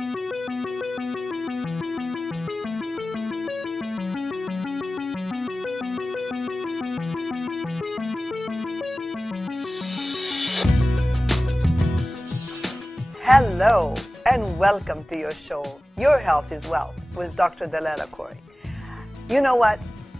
Hello and welcome to your show, Your Health is Wealth, with Dr. Dalal Akoury. You know what?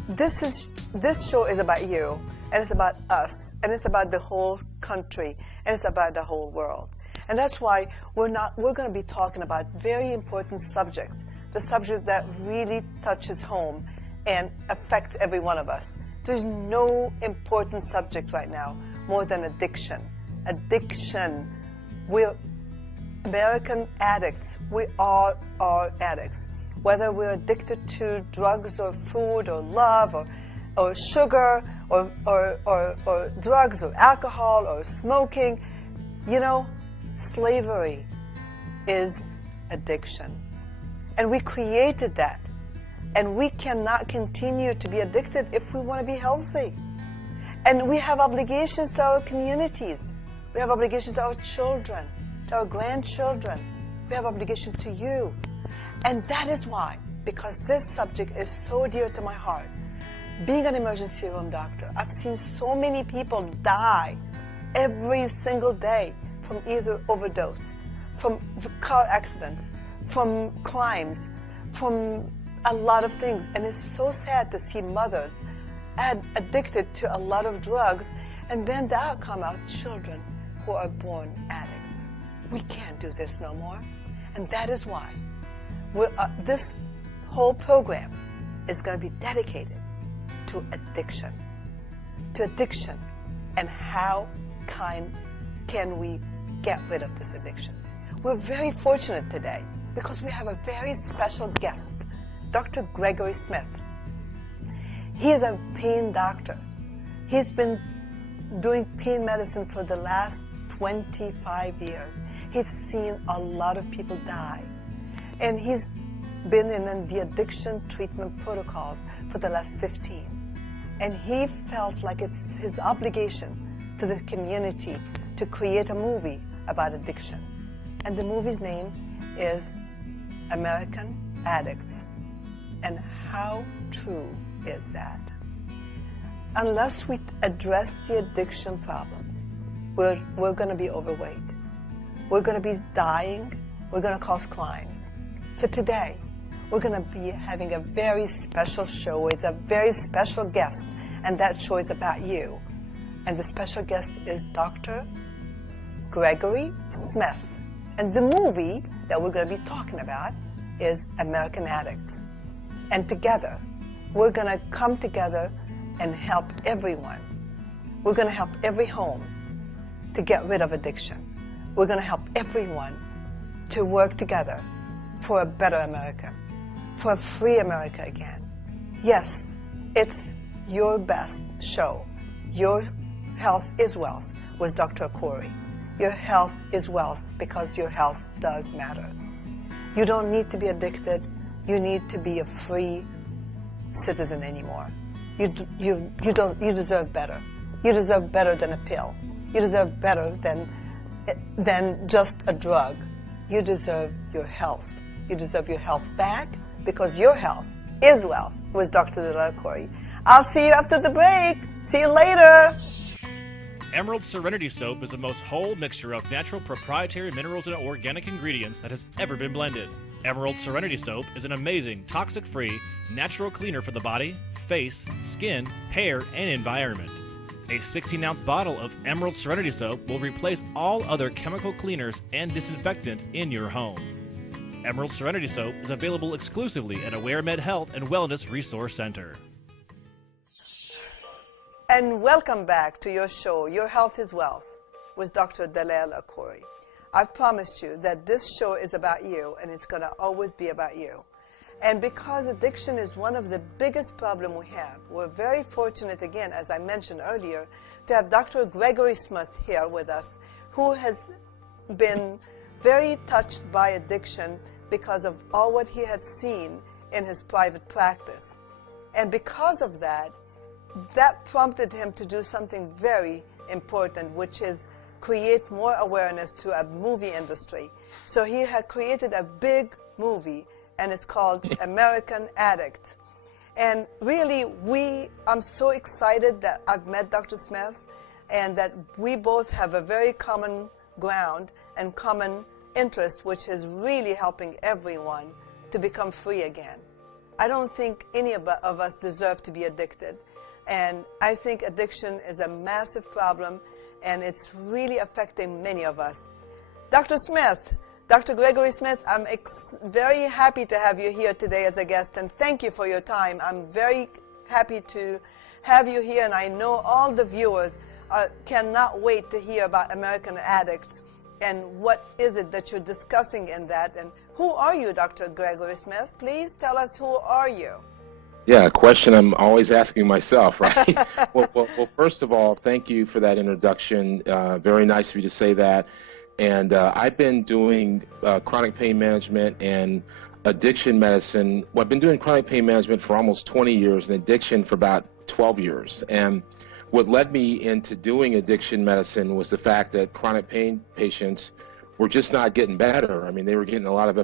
This show is about you, and it's about us, and it's about the whole country, and it's about the whole world. And that's why we're going to be talking about very important subjects, the subject that really touches home and affects every one of us. There's no important subject right now more than addiction. Addiction. We're American addicts. We all are addicts. Whether we're addicted to drugs or food or love or sugar or drugs or alcohol or smoking, you know, slavery is addiction. And we created that. And we cannot continue to be addicted if we want to be healthy. And we have obligations to our communities. We have obligations to our children, to our grandchildren. We have obligation to you. And that is why, because this subject is so dear to my heart. Being an emergency room doctor, I've seen so many people die every single day from either overdose, from car accidents, from crimes, from a lot of things. And it's so sad to see mothers addicted to a lot of drugs, and then there come out children who are born addicts. We can't do this no more. And that is why this whole program is going to be dedicated to addiction. To addiction and how can we get rid of this addiction. We're very fortunate today because we have a very special guest, Dr. Gregory Smith. He is a pain doctor. He's been doing pain medicine for the last 25 years. He's seen a lot of people die. And he's been in the addiction treatment protocols for the last 15. And he felt like it's his obligation to the community to create a movie about addiction. And the movie's name is American Addicts. And how true is that? Unless we address the addiction problems, we're going to be overweight. We're going to be dying. We're going to cause crimes. So today, we're going to be having a very special show. It's a very special guest, and that show is about you. And the special guest is Dr. Gregory Smith. And the movie that we're going to be talking about is American Addicts. And together, we're going to come together and help everyone. We're going to help every home to get rid of addiction. We're going to help everyone to work together for a better America, for a free America again. Yes, it's your best show. Your Health is Wealth with Dr. Akoury. Your health is wealth because your health does matter. You don't need to be addicted. You need to be a free citizen anymore. You deserve better. You deserve better than a pill. You deserve better than just a drug. You deserve your health. You deserve your health back because your health is wealth with Dr. Dalal Akoury. I'll see you after the break. See you later. Emerald Serenity Soap is the most whole mixture of natural proprietary minerals and organic ingredients that has ever been blended. Emerald Serenity Soap is an amazing, toxic-free, natural cleaner for the body, face, skin, hair, and environment. A 16-ounce bottle of Emerald Serenity Soap will replace all other chemical cleaners and disinfectant in your home. Emerald Serenity Soap is available exclusively at AwareMed Health and Wellness Resource Center. And welcome back to your show, Your Health is Wealth, with Dr. Dalal Akoury. I've promised you that this show is about you, and it's going to always be about you. And because addiction is one of the biggest problems we have, we're very fortunate, again, as I mentioned earlier, to have Dr. Gregory Smith here with us, who has been very touched by addiction because of all what he had seen in his private practice. And because of that, that prompted him to do something very important, which is create more awareness to a movie industry. So he had created a big movie, and it's called American Addict. And really, I'm so excited that I've met Dr. Smith, and that we both have a very common ground and common interest, which is really helping everyone to become free again. I don't think any of us deserve to be addicted. And I think addiction is a massive problem, and it's really affecting many of us. Dr. Smith, Dr. Gregory Smith, I'm very happy to have you here today as a guest, and thank you for your time. I'm very happy to have you here, and I know all the viewers cannot wait to hear about American Addicts and what is it that you're discussing in that. And who are you, Dr. Gregory Smith? Please tell us, who are you? Yeah, a question I'm always asking myself, right? well, first of all, thank you for that introduction. Very nice of you to say that. And I've been doing chronic pain management and addiction medicine. Well, I've been doing chronic pain management for almost 20 years and addiction for about 12 years. And what led me into doing addiction medicine was the fact that chronic pain patients were just not getting better. I mean, they were getting a lot of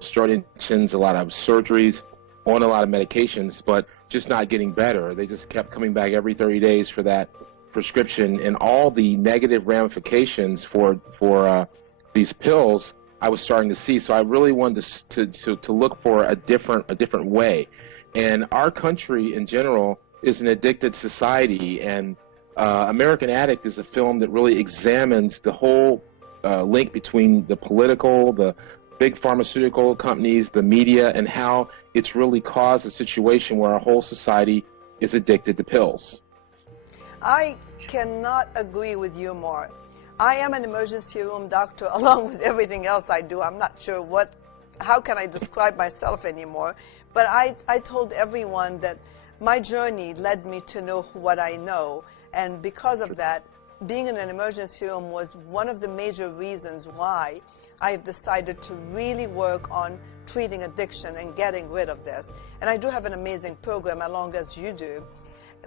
steroid injections, a lot of surgeries, on a lot of medications, but just not getting better. They just kept coming back every 30 days for that prescription, and all the negative ramifications for these pills I was starting to see. So I really wanted to look for a different way. And our country in general is an addicted society, and American Addict is a film that really examines the whole link between the political, the big pharmaceutical companies, the media, and how it's really caused a situation where our whole society is addicted to pills. I cannot agree with you more. I am an emergency room doctor along with everything else I do. I'm not sure how can I describe myself anymore, but I told everyone that my journey led me to know what I know, and because of that, being in an emergency room was one of the major reasons why I've decided to really work on treating addiction and getting rid of this. And I do have an amazing program along as you do.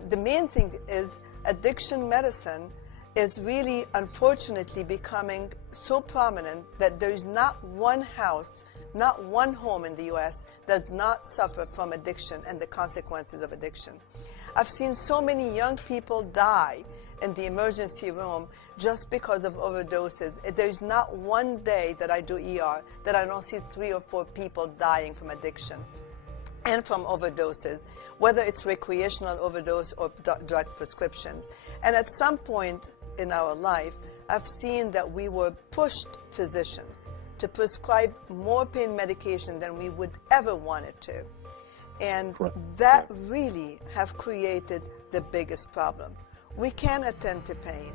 The main thing is addiction medicine is really, unfortunately, becoming so prominent that there's not one house, not one home in the U.S. that does not suffer from addiction and the consequences of addiction. I've seen so many young people die in the emergency room just because of overdoses. There's not one day that I do ER that I don't see 3 or 4 people dying from addiction and from overdoses, whether it's recreational overdose or drug prescriptions. And at some point in our life, I've seen that we were pushed, physicians, to prescribe more pain medication than we would ever want it to. And that really have created the biggest problem. We can attend to pain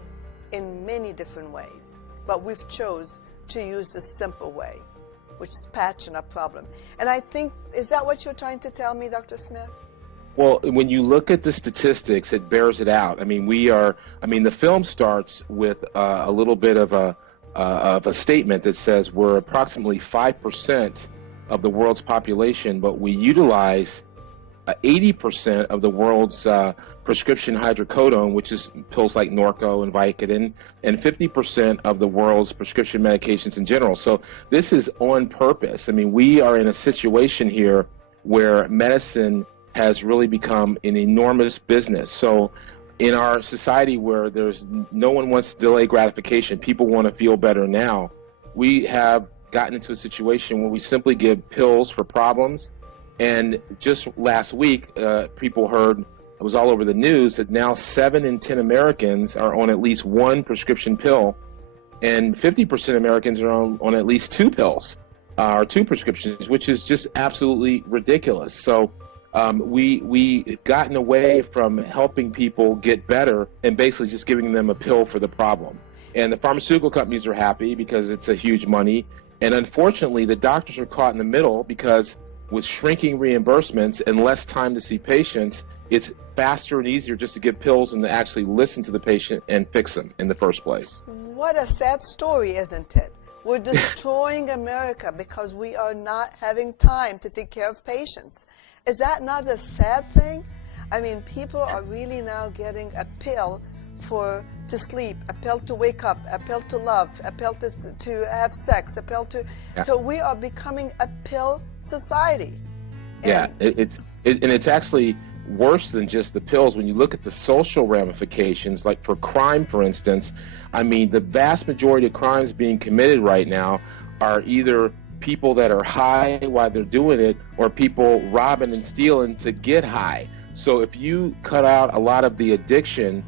in many different ways, but we've chose to use the simple way, which is patching up problem. And I think, is that what you're trying to tell me, Dr. Smith? Well, when you look at the statistics, it bears it out. I mean, the film starts with a little bit of a statement that says we're approximately 5% of the world's population, but we utilize 80% of the world's prescription hydrocodone, which is pills like Norco and Vicodin, and 50% of the world's prescription medications in general. So this is on purpose. I mean, we are in a situation here where medicine has really become an enormous business. So in our society where no one wants to delay gratification, people want to feel better now, we have gotten into a situation where we simply give pills for problems. And just last week, people heard, it was all over the news, that now 7 in 10 Americans are on at least one prescription pill, and 50% of Americans are on at least 2 pills, or 2 prescriptions, which is just absolutely ridiculous. So we've gotten away from helping people get better and basically just giving them a pill for the problem. And the pharmaceutical companies are happy because it's a huge money. And unfortunately, the doctors are caught in the middle because with shrinking reimbursements and less time to see patients, it's faster and easier just to give pills and to actually listen to the patient and fix them in the first place. What a sad story, isn't it? We're destroying America because we are not having time to take care of patients. Is that not a sad thing? I mean, people are really now getting a pill to sleep, a pill to wake up, a pill to love, a pill to have sex, a pill to... Yeah. So we are becoming a pill society. And it's actually worse than just the pills. When you look at the social ramifications, like for crime, for instance, I mean, the vast majority of crimes being committed right now are either people that are high while they're doing it, or people robbing and stealing to get high. So if you cut out a lot of the addiction,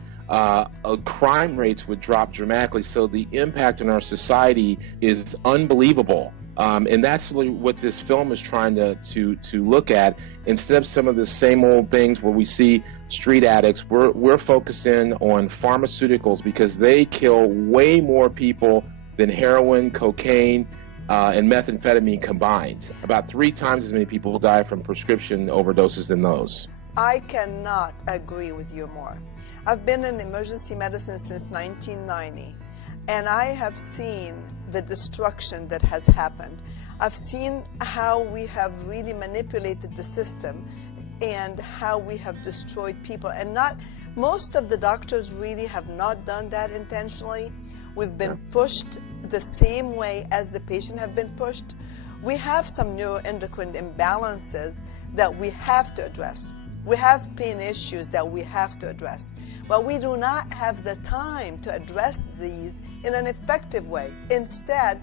crime rates would drop dramatically. So the impact on our society is unbelievable. And that's really what this film is trying to look at. Instead of some of the same old things where we see street addicts, we're focusing on pharmaceuticals, because they kill way more people than heroin, cocaine, and methamphetamine combined. About 3 times as many people die from prescription overdoses than those. I cannot agree with you more. I've been in emergency medicine since 1990, and I have seen the destruction that has happened. I've seen how we have really manipulated the system and how we have destroyed people. And most of the doctors really have not done that intentionally. We've been pushed the same way as the patient have been pushed. We have some neuroendocrine imbalances that we have to address. We have pain issues that we have to address. But we do not have the time to address these in an effective way. Instead,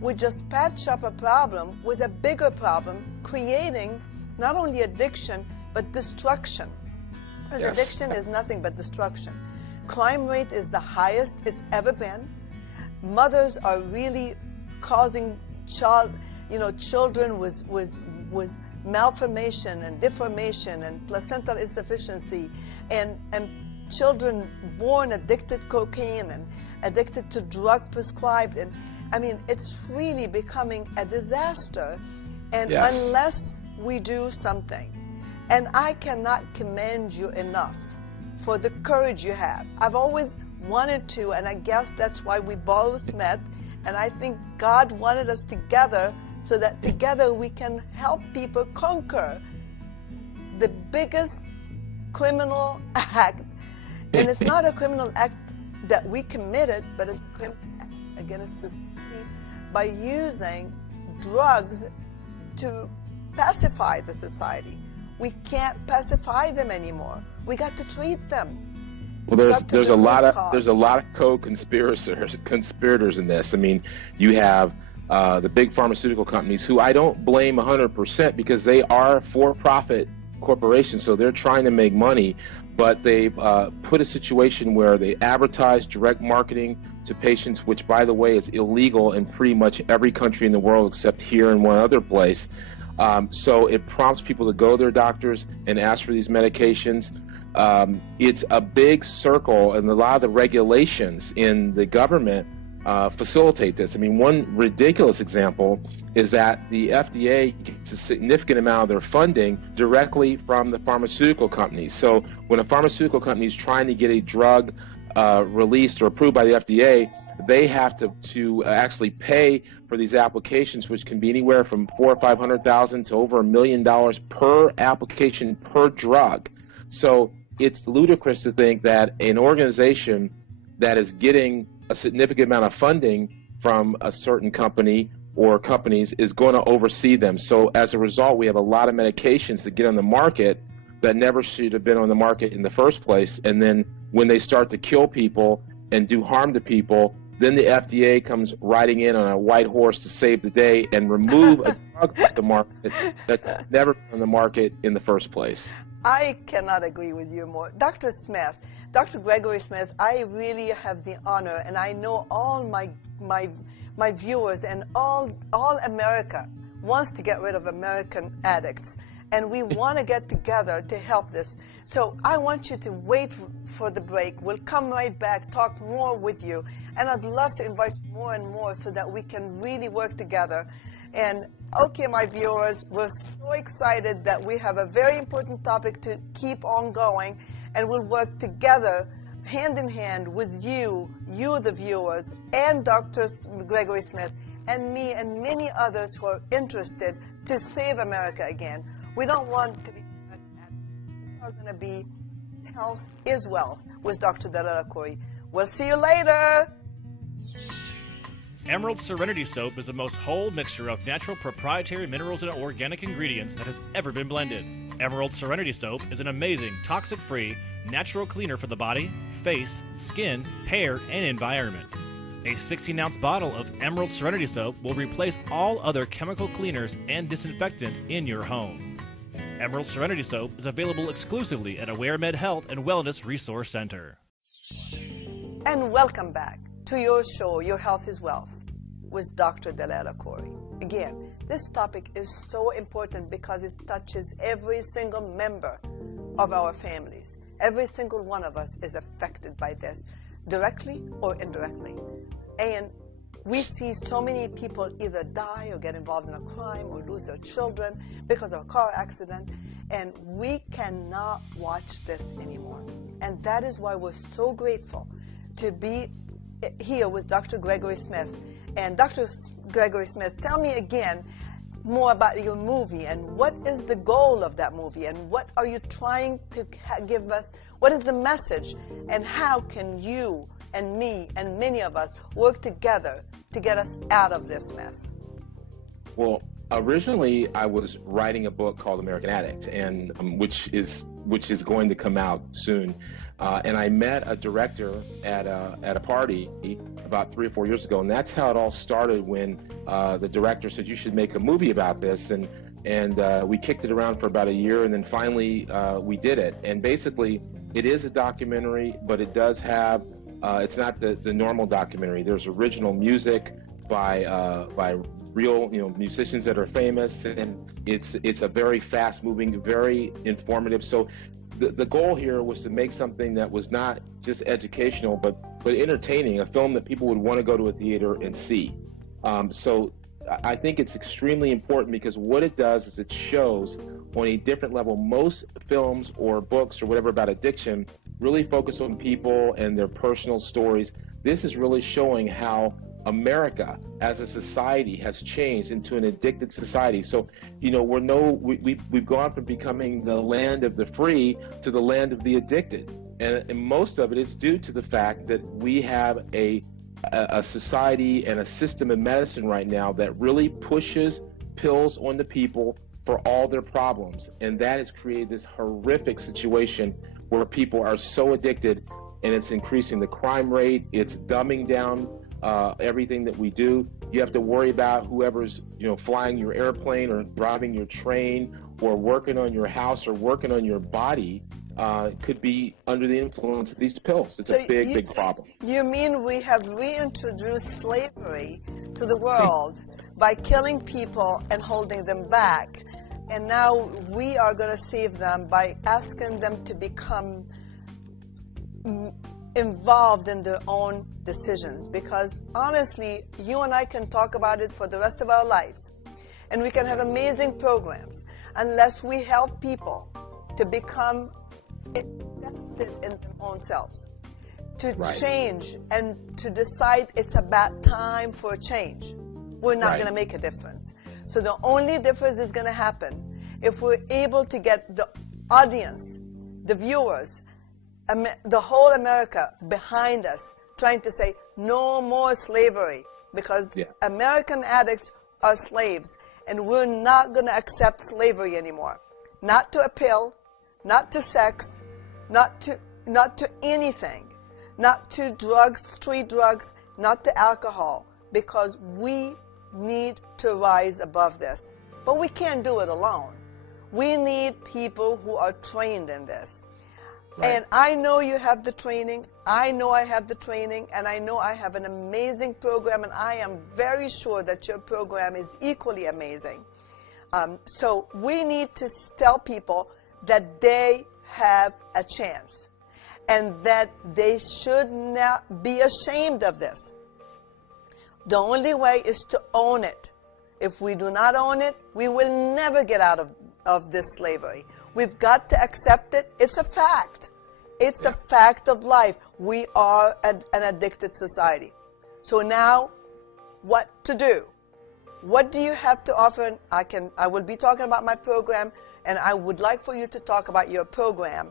we just patch up a problem with a bigger problem, creating not only addiction, but destruction. Because addiction is nothing but destruction. Crime rate is the highest it's ever been. Mothers are really causing children with malformation and deformation and placental insufficiency, and children born addicted to cocaine and addicted to drug prescribed. And I mean, it's really becoming a disaster. And unless we do something, and I cannot commend you enough for the courage you have. I've always wanted to, and I guess that's why we both met. And I think God wanted us together so that together we can help people conquer the biggest criminal act. And it's not a criminal act that we committed, but it's a criminal act against society by using drugs to pacify the society. We can't pacify them anymore. We got to treat them. Well, there's a lot of co-conspirators in this. I mean, you have the big pharmaceutical companies, who I don't blame 100%, because they are for-profit corporations, so they're trying to make money. But they've put a situation where they advertise direct marketing to patients, which, by the way, is illegal in pretty much every country in the world except here and one other place. So it prompts people to go to their doctors and ask for these medications. It's a big circle, and a lot of the regulations in the government facilitate this. I mean, one ridiculous example is that the FDA gets a significant amount of their funding directly from the pharmaceutical companies. So when a pharmaceutical company is trying to get a drug released or approved by the FDA, they have to actually pay for these applications, which can be anywhere from $400,000 or $500,000 to over $1 million per application per drug. So it's ludicrous to think that an organization that is getting a significant amount of funding from a certain company or companies is going to oversee them. So as a result, we have a lot of medications that get on the market that never should have been on the market in the first place. And then when they start to kill people and do harm to people, then the FDA comes riding in on a white horse to save the day and remove a drug off the market that's never been on the market in the first place. I cannot agree with you more. Dr. Smith, Dr. Gregory Smith, I really have the honor, and I know all my viewers and all America wants to get rid of American addicts, and we want to get together to help this. So I want you to wait for the break. We'll come right back, talk more with you, and I'd love to invite you more and more so that we can really work together. And okay, my viewers, we're so excited that we have a very important topic to keep on going, and we'll work together hand in hand with you the viewers, and Dr. Gregory Smith, and me, and many others who are interested to save America again. We don't want to be, we are going to be Health is Wealth with Dr. Dalal Akoury. We'll see you later. Emerald Serenity Soap is the most whole mixture of natural proprietary minerals and organic ingredients that has ever been blended. Emerald Serenity Soap is an amazing, toxic-free, natural cleaner for the body, face, skin, hair, and environment. A 16-ounce bottle of Emerald Serenity Soap will replace all other chemical cleaners and disinfectants in your home. Emerald Serenity Soap is available exclusively at AwareMed Health and Wellness Resource Center. And welcome back to your show, Your Health is Wealth, with Dr. Dalal Akoury. Again, this topic is so important because it touches every single member of our families. Every single one of us is affected by this, directly or indirectly. And we see so many people either die or get involved in a crime or lose their children because of a car accident, and we cannot watch this anymore. And that is why we're so grateful to be here with Dr. Gregory Smith. And Dr. Gregory Smith, tell me again more about your movie and what is the goal of that movie and what are you trying to give us, what is the message, and how can you and me and many of us work together to get us out of this mess? Well, originally I was writing a book called American Addict, and which is going to come out soon. And I met a director at a party about 3 or 4 years ago, and that's how it all started. When the director said you should make a movie about this, and we kicked it around for about a year, and then finally we did it. And basically, it is a documentary, but it does have it's not the normal documentary. There's original music by real musicians that are famous, and it's a very fast moving, very informative. So the goal here was to make something that was not just educational, but entertaining, a film that people would want to go to a theater and see. So I think it's extremely important because what it does is it shows on a different level. Most films or books or whatever about addiction really focus on people and their personal stories. This is really showing how America as a society has changed into an addicted society. So, we've gone from becoming the land of the free to the land of the addicted. And most of it is due to the fact that we have a society and a system of medicine right now that really pushes pills on the people for all their problems. And that has created this horrific situation where people are so addicted, and it's increasing the crime rate. It's dumbing down everything that we do. You have to worry about whoever's flying your airplane or driving your train or working on your house or working on your body could be under the influence of these pills. It's a big problem. You mean we have reintroduced slavery to the world by killing people and holding them back, and now we are going to save them by asking them to become involved in their own decisions? Because honestly, you and I can talk about it for the rest of our lives, and we can have amazing programs unless we help people to become invested in their own selves, to change and to decide it's about time for a change. We're not going to make a difference. So the only difference is going to happen if we're able to get the audience, the viewers, the whole America behind us, trying to say no more slavery, because American addicts are slaves, and we're not going to accept slavery anymore. Not to a pill, not to sex, not to anything, not to drugs, street drugs, not to alcohol, because we need to rise above this. But we can't do it alone. We need people who are trained in this. And I know you have the training. I know I have the training, and I know I have an amazing program, and I am very sure that your program is equally amazing. So we need to tell people that they have a chance and that they should not be ashamed of this. The only way is to own it. If we do not own it, we will never get out of this slavery. We've got to accept it. It's a fact. It's a fact of life. We are an addicted society. So now, what to do? What do you have to offer? I will be talking about my program, and I would like for you to talk about your program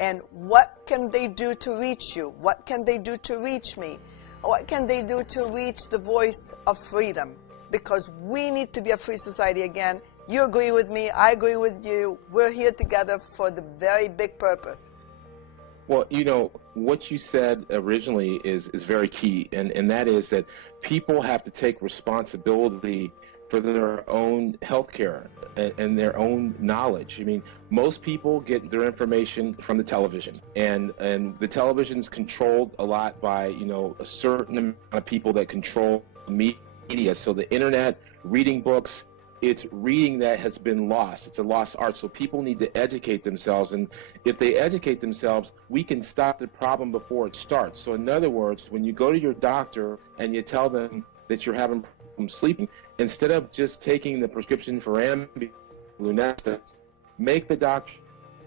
And what can they do to reach you? What can they do to reach me? What can they do to reach the voice of freedom? Because we need to be a free society again. You agree with me, I agree with you. We're here together for the very big purpose. Well, you know, what you said originally is very key, and that is that people have to take responsibility for their own health care and their own knowledge. I mean, most people get their information from the television, and the television's controlled a lot by, you know, a certain amount of people that control media. So the internet, reading books, it's reading that has been lost. It's a lost art. So people need to educate themselves. And if they educate themselves, we can stop the problem before it starts. So in other words, when you go to your doctor and you tell them that you're having problems sleeping, instead of just taking the prescription for Lunesta, make the doctor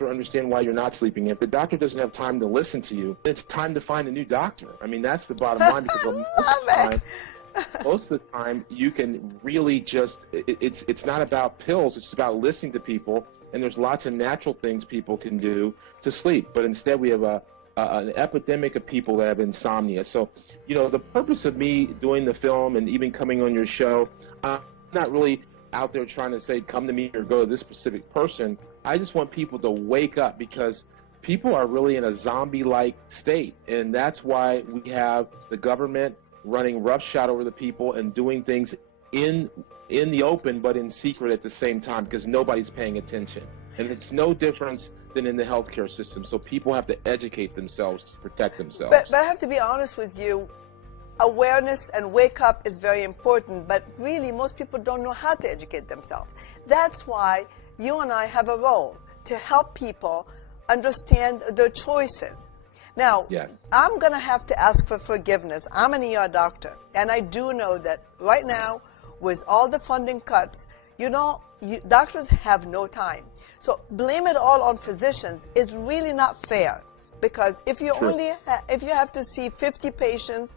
understand why you're not sleeping. If the doctor doesn't have time to listen to you, it's time to find a new doctor. I mean, that's the bottom line, because most of the time you can really just, it's not about pills, it's about listening to people, and there's lots of natural things people can do to sleep. But instead we have an epidemic of people that have insomnia. So, you know, the purpose of me doing the film and even coming on your show, I'm not really out there trying to say come to me or go to this specific person. I just want people to wake up, because people are really in a zombie-like state, and that's why we have the government running roughshod over the people and doing things in the open but in secret at the same time, because nobody's paying attention. And it's no difference than in the healthcare system. So people have to educate themselves to protect themselves. But I have to be honest with you, awareness and wake up is very important, but really most people don't know how to educate themselves. That's why you and I have a role to help people understand their choices. Now, yes. I'm going to have to ask for forgiveness. I'm an ER doctor, and I do know that right now, with all the funding cuts, you know, doctors have no time. So blame it all on physicians is really not fair, because if you if you have to see 50 patients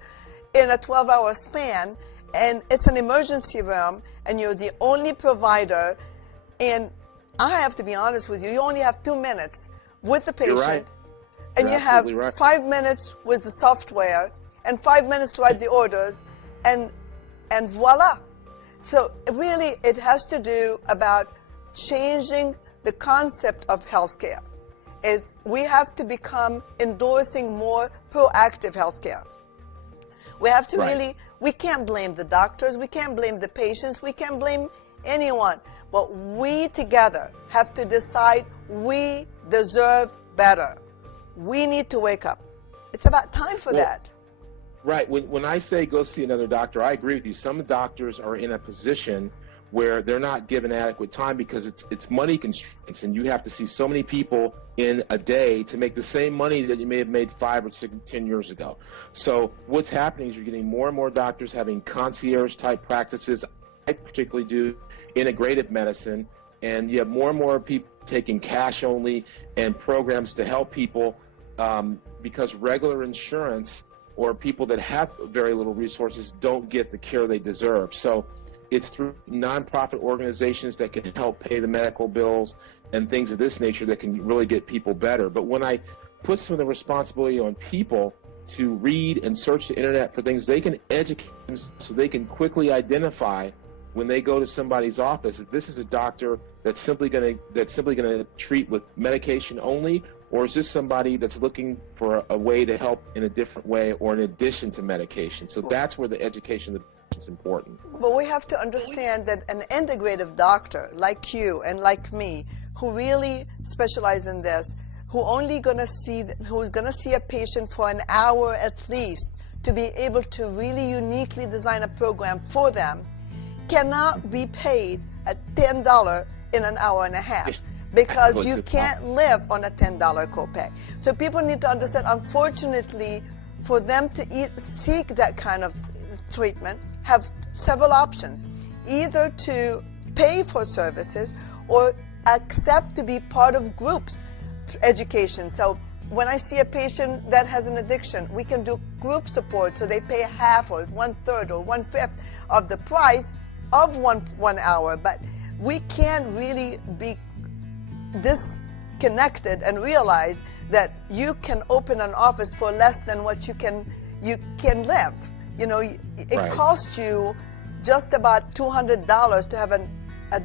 in a 12-hour span, and it's an emergency room, and you're the only provider, and I have to be honest with you, you only have 2 minutes with the patient. You're right. And You're you have right. 5 minutes with the software and 5 minutes to write the orders, and voila. So really it has to do about changing the concept of healthcare. We have to become endorsing more proactive healthcare. We have to really, we can't blame the doctors, we can't blame the patients, we can't blame anyone. But we together have to decide we deserve better. We need to wake up. It's about time for that. Right. When I say go see another doctor, I agree with you. Some doctors are in a position where they're not given adequate time because it's money constraints, and you have to see so many people in a day to make the same money that you may have made 5 or 6, 10 years ago. So what's happening is you're getting more and more doctors having concierge-type practices. I particularly do integrative medicine, and you have more and more people taking cash only and programs to help people because regular insurance or people that have very little resources don't get the care they deserve. So it's through nonprofit organizations that can help pay the medical bills and things of this nature that can really get people better. But when I put some of the responsibility on people to read and search the internet for things, they can educate them so they can quickly identify when they go to somebody's office if this is a doctor that's simply going to treat with medication only, or is this somebody that's looking for a way to help in a different way or in addition to medication? So that's where the education is important. But we have to understand that an integrative doctor like you and like me, who really specialize in this, who's going to see a patient for an hour at least to be able to really uniquely design a program for them, cannot be paid at $10 in an hour and a half, because you can't live on a $10 copay. So people need to understand, unfortunately, for them to seek that kind of treatment, have several options, either to pay for services or accept to be part of groups education. So when I see a patient that has an addiction, we can do group support, so they pay half or 1/3 or 1/5 of the price of one hour. But we can't really be, this connected and realize that you can open an office for less than what you can live. You know, it costs you just about $200 to have a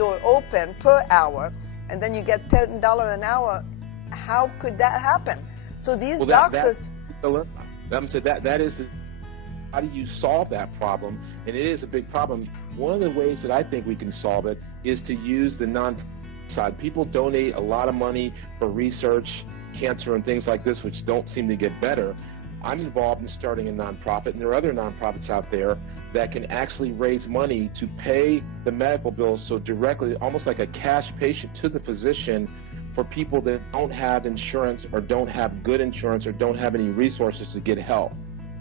door open per hour, and then you get $10 an hour. How could that happen? So these doctors. That is how do you solve that problem? And it is a big problem. One of the ways that I think we can solve it is to use the non-profit side. People donate a lot of money for research, cancer, and things like this, which don't seem to get better. I'm involved in starting a nonprofit, and there are other nonprofits out there that can actually raise money to pay the medical bills, so directly, almost like a cash patient to the physician, for people that don't have insurance or don't have good insurance or don't have any resources to get help.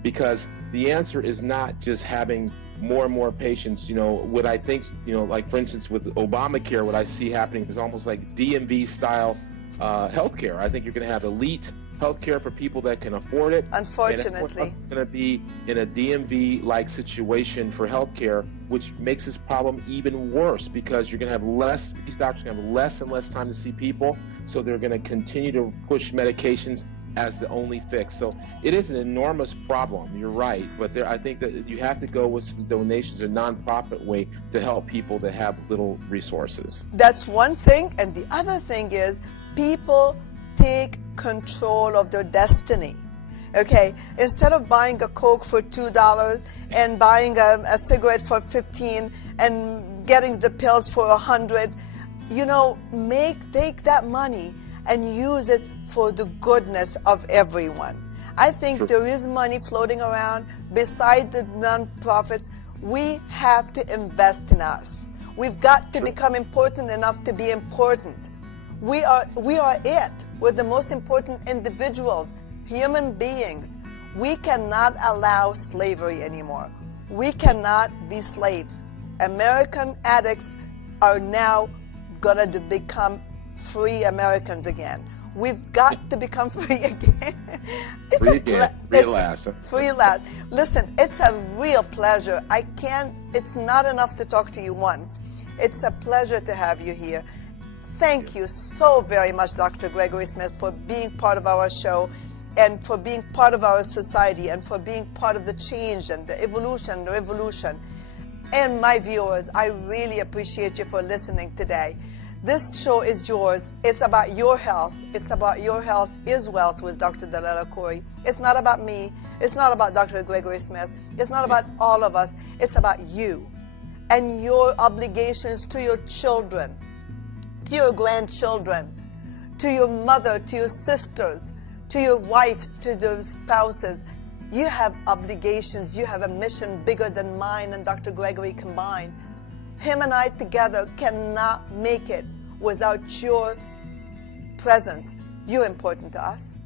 Because the answer is not just having more and more patients. You know, what I think, you know, like for instance with Obamacare, what I see happening is almost like DMV style healthcare. I think you're going to have elite healthcare for people that can afford it. Unfortunately, it's going to be in a DMV-like situation for healthcare, which makes this problem even worse because you're going to have less. These doctors are going to have less and less time to see people, so they're going to continue to push medications as the only fix. So it is an enormous problem. You're right, but I think that you have to go with some donations, a nonprofit way to help people that have little resources. That's one thing, and the other thing is people take control of their destiny. Okay, instead of buying a Coke for $2 and buying a cigarette for $15 and getting the pills for $100, you know, take that money and use it for the goodness of everyone. I think there is money floating around beside the nonprofits. We have to invest in us. We've got to become important enough to be important. We are it. We're the most important individuals, human beings. We cannot allow slavery anymore. We cannot be slaves. American addicts are now gonna become free Americans again. We've got to become free again. Free again. Free at last. Free at last. Listen, it's a real pleasure. It's not enough to talk to you once. It's a pleasure to have you here. Thank you so very much, Dr. Gregory Smith, for being part of our show and for being part of our society and for being part of the change and the evolution and the revolution. And my viewers, I really appreciate you for listening today. This show is yours. It's about your health. It's about your health is wealth with Dr. Dalal Akoury. It's not about me. It's not about Dr. Gregory Smith. It's not about all of us. It's about you and your obligations to your children, to your grandchildren, to your mother, to your sisters, to your wives, to the spouses. You have obligations. You have a mission bigger than mine and Dr. Gregory combined. Him and I together cannot make it without your presence. You're important to us.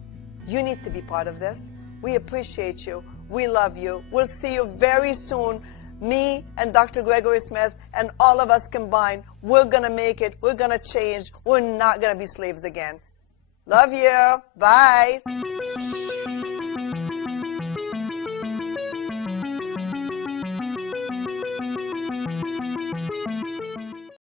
You need to be part of this. We appreciate you. We love you. We'll see you very soon. Me and Dr. Gregory Smith and all of us combined, we're going to make it. We're going to change. We're not going to be slaves again. Love you. Bye.